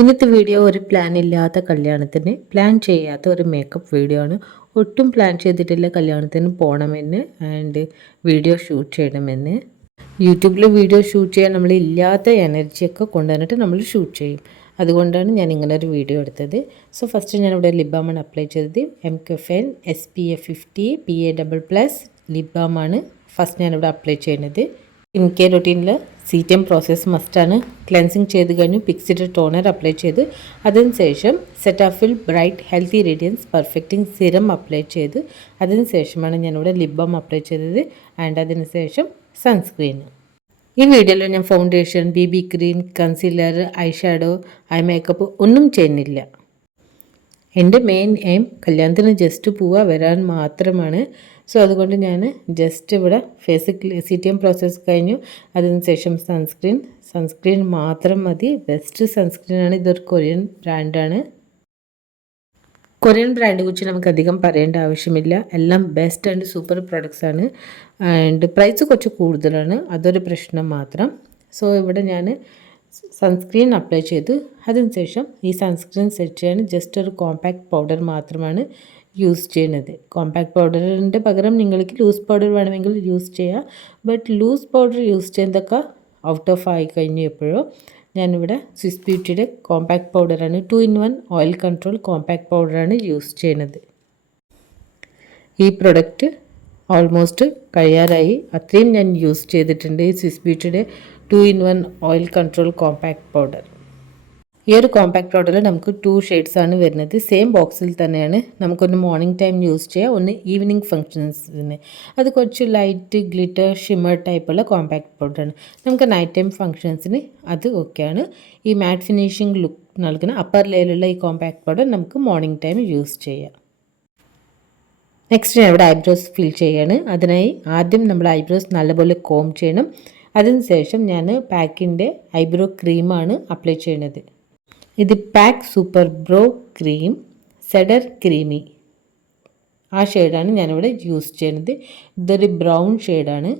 ഇന്നത്തെ വീഡിയോ ഒരു പ്ലാൻ ഇല്ലാത്ത കല്യാണത്തിന് പ്ലാൻ ചെയ്യാത്ത ഒരു മേക്കപ്പ് വീഡിയോ ആണ്. ഒട്ടും പ്ലാൻ ചെയ്തിട്ടില്ല കല്യാണത്തിന് പോകണമെന്ന് ആൻഡ് വീഡിയോ ഷൂട്ട് ചെയ്യണമെന്ന്. യൂട്യൂബിൽ വീഡിയോ ഷൂട്ട് ചെയ്യാൻ നമ്മൾ ഇല്ലാത്ത എനർജിയൊക്കെ കൊണ്ടുവന്നിട്ട് നമ്മൾ ഷൂട്ട് ചെയ്യും. അതുകൊണ്ടാണ് ഞാൻ ഇങ്ങനെ ഒരു വീഡിയോ എടുത്തത്. സോ ഫസ്റ്റ് ഞാനിവിടെ ലിപ് ബാമാണ് അപ്ലൈ ചെയ്തത്. MKFN SPF 50 PA++ ലിപ് ബാമാണ് ഫസ്റ്റ് ഞാനിവിടെ അപ്ലൈ ചെയ്യുന്നത്. സ്കിൻ കെയർ റൊട്ടീനിൽ CTM പ്രോസസ്സ് മസ്റ്റാണ്. ക്ലെൻസിങ് ചെയ്ത് കഴിഞ്ഞു പിക്സിഡ് ടോണർ അപ്ലൈ ചെയ്ത് അതിനുശേഷം Cetaphil bright healthy radiance perfecting serum apply ചെയ്ത് അതിനുശേഷമാണ് ഞാനിവിടെ ലിപ് ബാം അപ്ലൈ ചെയ്തത് ആൻഡ് അതിനുശേഷം സൺസ്ക്രീൻ. ഈ വീഡിയോയിൽ ഞാൻ foundation, BB cream, concealer, eye shadow, eye makeup ഒന്നും ചെയ്യുന്നില്ല. എൻ്റെ മെയിൻ എയിം കല്യാണത്തിന് ജസ്റ്റ് പോവുക വരാൻ മാത്രമാണ്. സോ അതുകൊണ്ട് ഞാൻ ജസ്റ്റ് ഇവിടെ ഫേസ് CTM പ്രോസസ്സ് കഴിഞ്ഞു. അതിനുശേഷം സൺസ്ക്രീൻ മാത്രം മതി. ബെസ്റ്റ് സൺസ്ക്രീനാണ്. ഇതൊരു കൊറിയൻ ബ്രാൻഡാണ്. കൊറിയൻ ബ്രാൻഡിനെ കുറിച്ച് നമുക്ക് അധികം പറയേണ്ട ആവശ്യമില്ല. എല്ലാം ബെസ്റ്റ് ആൻഡ് സൂപ്പർ പ്രൊഡക്ട്സ് ആണ് ആൻഡ് പ്രൈസ് കുറച്ച് കൂടുതലാണ്. അതൊരു പ്രശ്നം മാത്രം. സോ ഇവിടെ ഞാൻ സൺസ്ക്രീൻ അപ്ലൈ ചെയ്തു. അതിനുശേഷം ഈ സൺസ്ക്രീൻ സെറ്റ് ചെയ്യാൻ ജസ്റ്റ് ഒരു കോമ്പാക്ട് പൗഡർ മാത്രമാണ് യൂസ് ചെയ്യുന്നത്. കോമ്പാക്ട് പൗഡറിൻ്റെ പകരം നിങ്ങൾക്ക് ലൂസ് പൗഡർ വേണമെങ്കിൽ യൂസ് ചെയ്യാം. ബട്ട് ലൂസ് പൗഡർ യൂസ് ചെയ്യുന്നതൊക്കെ ഔട്ട് ഓഫ് ആയി കഴിഞ്ഞു. എപ്പോഴോ ഞാനിവിടെ സ്വിസ് ബ്യൂട്ടിയുടെ കോമ്പാക്ട് പൗഡറാണ് 2-in-1 ഓയിൽ കൺട്രോൾ കോമ്പാക്ട് പൗഡറാണ് യൂസ് ചെയ്യുന്നത്. ഈ പ്രൊഡക്റ്റ് ഓൾമോസ്റ്റ് കഴിയാറായി. അത്രയും ഞാൻ യൂസ് ചെയ്തിട്ടുണ്ട് ഈ സ്വിസ് ബ്യൂട്ടിയുടെ 2-in-1 oil control compact powder. ഈ ഒരു കോമ്പാക്ട് പൗഡറിൽ നമുക്ക് 2 ഷെയ്ഡ്സ് ആണ് വരുന്നത്. സെയിം ബോക്സിൽ തന്നെയാണ്. നമുക്കൊന്ന് മോർണിംഗ് ടൈം യൂസ് ചെയ്യാം, ഒന്ന് ഈവനിങ് ഫങ്ഷൻസിന്. അത് കുറച്ച് ലൈറ്റ് ഗ്ലിറ്റർ ഷിമ്മർ ടൈപ്പുള്ള കോമ്പാക്ട് പൗഡറാണ്. നമുക്ക് നൈറ്റ് ടൈം ഫങ്ഷൻസിന് അത് ഓക്കെയാണ്. ഈ മാറ്റ് ഫിനിഷിംഗ് ലുക്ക് നൽകുന്ന അപ്പർ ലെയറിലുള്ള ഈ കോമ്പാക്ട് പൗഡർ നമുക്ക് മോർണിംഗ് ടൈം യൂസ് ചെയ്യാം. നെക്സ്റ്റ് ഞാൻ ഇവിടെ ഐബ്രോസ് ഫിൽ ചെയ്യാണ്. അതിനായി ആദ്യം നമ്മൾ ഐബ്രോസ് നല്ലപോലെ കോം ചെയ്യണം. അതിനുശേഷം ഞാൻ പാക്കിൻ്റെ ഐബ്രോ ക്രീമാണ് അപ്ലൈ ചെയ്യുന്നത്. ഇത് പാക്ക് സൂപ്പർ ബ്രോ ക്രീം സെഡർ ക്രീമി ആ ഷെയ്ഡാണ് ഞാനിവിടെ യൂസ് ചെയ്യുന്നത്. ഇതൊരു ബ്രൗൺ ഷെയ്ഡാണ്.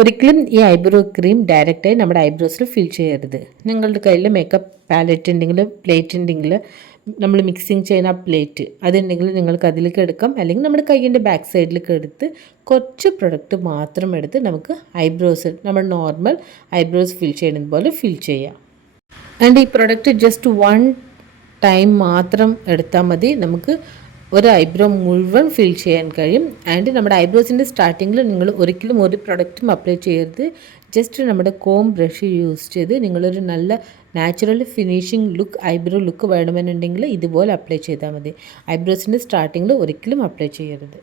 ഒരിക്കലും ഈ ഐബ്രോ ക്രീം ഡയറക്റ്റായി നമ്മുടെ ഐബ്രോസിൽ ഫിൽ ചെയ്യരുത്. നിങ്ങളുടെ കയ്യിൽ മേക്കപ്പ് പാലറ്റ് ഉണ്ടെങ്കിൽ പ്ലേറ്റ് ഉണ്ടെങ്കിൽ നമ്മൾ മിക്സിങ് ചെയ്യുന്ന ആ പ്ലേറ്റ് അതുണ്ടെങ്കിൽ നിങ്ങൾക്ക് അതിലേക്ക് എടുക്കാം. അല്ലെങ്കിൽ നമ്മുടെ കൈയിൻ്റെ ബാക്ക് സൈഡിലേക്ക് എടുത്ത് കുറച്ച് പ്രൊഡക്റ്റ് മാത്രം എടുത്ത് നമുക്ക് ഐബ്രോസ് നമ്മൾ നോർമൽ ഐബ്രോസ് ഫിൽ ചെയ്യുന്നത് പോലെ ഫിൽ ചെയ്യാം. ആൻഡ് ഈ പ്രൊഡക്റ്റ് ജസ്റ്റ് 1 ടൈം മാത്രം എടുത്താൽ മതി. നമുക്ക് ഒരു ഐബ്രോ മുഴുവൻ ഫിൽ ചെയ്യാൻ കഴിയും. ആൻഡ് നമ്മുടെ ഐബ്രോസിൻ്റെ സ്റ്റാർട്ടിങ്ങിൽ നിങ്ങൾ ഒരിക്കലും ഒരു പ്രൊഡക്റ്റും അപ്ലൈ ചെയ്യരുത്. ജസ്റ്റ് നമ്മുടെ കോം ബ്രഷ് യൂസ് ചെയ്ത് നിങ്ങളൊരു നല്ല natural finishing look eyebrow look വേണമെന്നുണ്ടെങ്കിൽ ഇതുപോലെ അപ്ലൈ ചെയ്താൽ മതി. ഐബ്രോസിൻ്റെ സ്റ്റാർട്ടിങ്ങിൽ ഒരിക്കലും അപ്ലൈ ചെയ്യരുത്.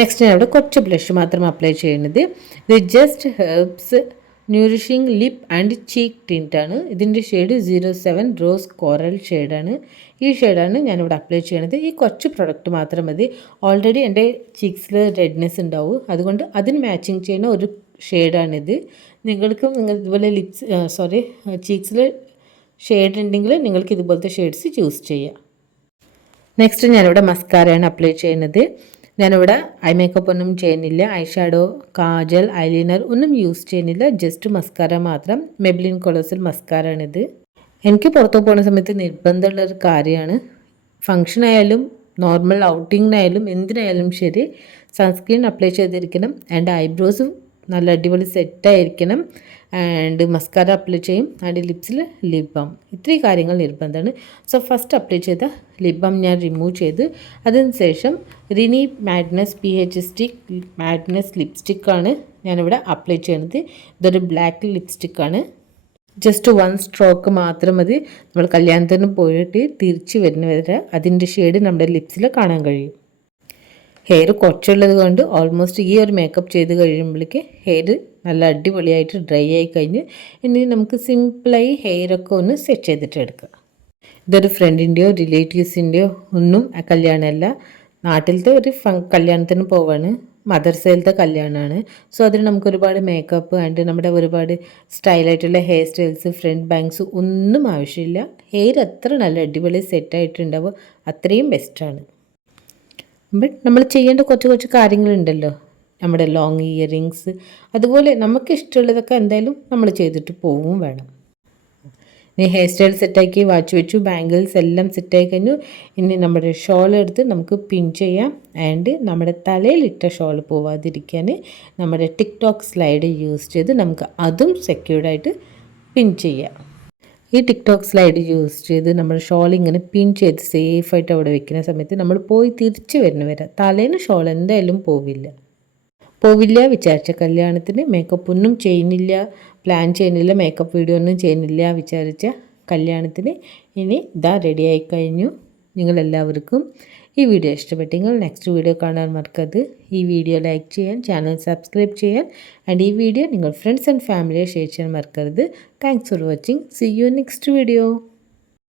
നെക്സ്റ്റ് ഞാൻ ഇവിടെ കുറച്ച് ബ്ലഷ് മാത്രം അപ്ലൈ ചെയ്യുന്നത്. ഇത് just herbs nourishing lip and cheek ടിൻ്റാണ്. ഇതിൻ്റെ ഷെയ്ഡ് 07 റോസ് കോറൽ ഷെയ്ഡാണ്. ഈ ഷെയ്ഡാണ് ഞാനിവിടെ അപ്ലൈ ചെയ്യണത്. ഈ കുറച്ച് പ്രൊഡക്റ്റ് മാത്രം മതി. ഓൾറെഡി എൻ്റെ ചീക്സിൽ റെഡ്നെസ് ഉണ്ടാവും. അതുകൊണ്ട് അതിന് മാച്ചിങ് ചെയ്യുന്ന ഒരു ഷെയ്ഡാണിത്. നിങ്ങൾക്കും ഇതുപോലെ ചീക്സിൽ ഷെയ്ഡ് ഉണ്ടെങ്കിൽ നിങ്ങൾക്ക് ഇതുപോലത്തെ ഷെയ്ഡ്സ് ചൂസ് ചെയ്യാം. നെക്സ്റ്റ് ഞാനിവിടെ മസ്കാരയാണ് അപ്ലൈ ചെയ്യുന്നത്. ഞാനിവിടെ ഐ മേക്കപ്പ് ഒന്നും ചെയ്യുന്നില്ല. ഐ ഷാഡോ, കാജൽ, ഐലൈനർ ഒന്നും യൂസ് ചെയ്യുന്നില്ല. ജസ്റ്റ് മസ്കാര മാത്രം. മെബ്ലിൻ കൊളോസൽ മസ്കാരാണിത്. എനിക്ക് പുറത്തു പോകുന്ന സമയത്ത് നിർബന്ധമുള്ളൊരു കാര്യമാണ്. ഫങ്ഷനായാലും നോർമൽ ഔട്ടിങ്ങിനായാലും എന്തിനായാലും ശരി സൺസ്ക്രീൻ അപ്ലൈ ചെയ്തിരിക്കണം. ആൻഡ് ഐബ്രോസും നല്ല അടിപൊളി സെറ്റായിരിക്കണം. ആൻഡ് മസ്കാര അപ്ലൈ ചെയ്യും. ആൻഡ് ലിപ്സിൽ ലിപ് ബാം. ഇത്രയും കാര്യങ്ങൾ നിർബന്ധമാണ്. സോ ഫസ്റ്റ് അപ്ലൈ ചെയ്ത ലിപ് ബാം ഞാൻ റിമൂവ് ചെയ്ത് അതിനുശേഷം Renee madness PH stick madness ലിപ്സ്റ്റിക്കാണ് ഞാനിവിടെ അപ്ലൈ ചെയ്യുന്നത്. ഇതൊരു ബ്ലാക്ക് ലിപ്സ്റ്റിക്കാണ്. ജസ്റ്റ് 1 സ്ട്രോക്ക് മാത്രം മതി. നമ്മൾ കല്യാണത്തിന് പോയിട്ട് തിരിച്ച് വരുന്നവരെ അതിൻ്റെ ഷെയ്ഡ് നമ്മുടെ ലിപ്സിൽ കാണാൻ കഴിയും. ഹെയർ കുറച്ചുള്ളത് കൊണ്ട് ഓൾമോസ്റ്റ് ഈ ഒരു മേക്കപ്പ് ചെയ്ത് കഴിയുമ്പോഴേക്ക് ഹെയർ നല്ല അടിപൊളിയായിട്ട് ഡ്രൈ ആയി കഴിഞ്ഞ് ഇനി നമുക്ക് സിമ്പിളായി ഹെയറൊക്കെ ഒന്ന് സെറ്റ് ചെയ്തിട്ട് എടുക്കാം. ഇതൊരു ഫ്രണ്ടിൻ്റെയോ റിലേറ്റീവ്സിൻ്റെയോ ഒന്നും കല്യാണമല്ല, നാട്ടിലത്തെ ഒരു കല്യാണത്തിന് പോവാണ്. മദർ സൈഡിലത്തെ കല്യാണമാണ്. സോ അതിന് നമുക്ക് ഒരുപാട് മേക്കപ്പ് ആൻഡ് നമ്മുടെ ഒരുപാട് സ്റ്റൈലായിട്ടുള്ള ഹെയർ സ്റ്റൈൽസ് ഫ്രണ്ട് ബാങ്ക്സ് ഒന്നും ആവശ്യമില്ല. ഹെയർ എത്ര നല്ല അടിപൊളി സെറ്റായിട്ടുണ്ടാവോ അത്രയും ബെസ്റ്റാണ്. ബട്ട് നമ്മൾ ചെയ്യേണ്ട കുറച്ച് കാര്യങ്ങളുണ്ടല്ലോ. നമ്മുടെ ലോങ് ഇയറിങ്സ് അതുപോലെ നമുക്ക് ഇഷ്ടമുള്ളതൊക്കെ എന്തായാലും നമ്മൾ ചെയ്തിട്ട് പോവും വേണം. ഇനി ഹെയർ സ്റ്റൈൽ സെറ്റാക്കി വാച്ച് വെച്ചു, ബാംഗിൾസ് എല്ലാം സെറ്റായി കഴിഞ്ഞു. ഇനി നമ്മുടെ ഷോൾ എടുത്ത് നമുക്ക് പിൻ ചെയ്യാം. ആൻഡ് നമ്മുടെ തലയിലിട്ട ഷോൾ പോവാതിരിക്കാൻ നമ്മുടെ ടിക്ടോക്ക് സ്ലൈഡ് യൂസ് ചെയ്ത് നമുക്ക് അതും സെക്യൂർഡായിട്ട് പിൻ ചെയ്യാം. ഈ ടിക്ടോക്ക് സ്ലൈഡ് യൂസ് ചെയ്ത് നമ്മൾ ഷോൾ ഇങ്ങനെ പിൻ ചെയ്ത് സേഫായിട്ട് അവിടെ വെക്കുന്ന സമയത്ത് നമ്മൾ പോയി തിരിച്ച് വരെ തലേന്ന് ഷോൾ എന്തായാലും പോവില്ല. വിചാരിച്ച കല്യാണത്തിന് മേക്കപ്പ് ഒന്നും ചെയ്യുന്നില്ല, പ്ലാൻ ചെയ്യുന്നില്ല, മേക്കപ്പ് വീഡിയോ ഒന്നും ചെയ്യുന്നില്ല വിചാരിച്ച കല്യാണത്തിന് ഇനി ഇതാ റെഡിയായി കഴിഞ്ഞു. നിങ്ങളെല്ലാവർക്കും ഈ വീഡിയോ ഇഷ്ടപ്പെട്ടെങ്കിൽ നെക്സ്റ്റ് വീഡിയോ കാണാൻ മറക്കരുത്. ഈ വീഡിയോ ലൈക്ക് ചെയ്യാൻ, ചാനൽ സബ്സ്ക്രൈബ് ചെയ്യാൻ ആൻഡ് ഈ വീഡിയോ നിങ്ങൾ ഫ്രണ്ട്സ് ആൻഡ് ഫാമിലിയെ ഷെയർ ചെയ്യാൻ മറക്കരുത്. Thanks for watching. See you next video.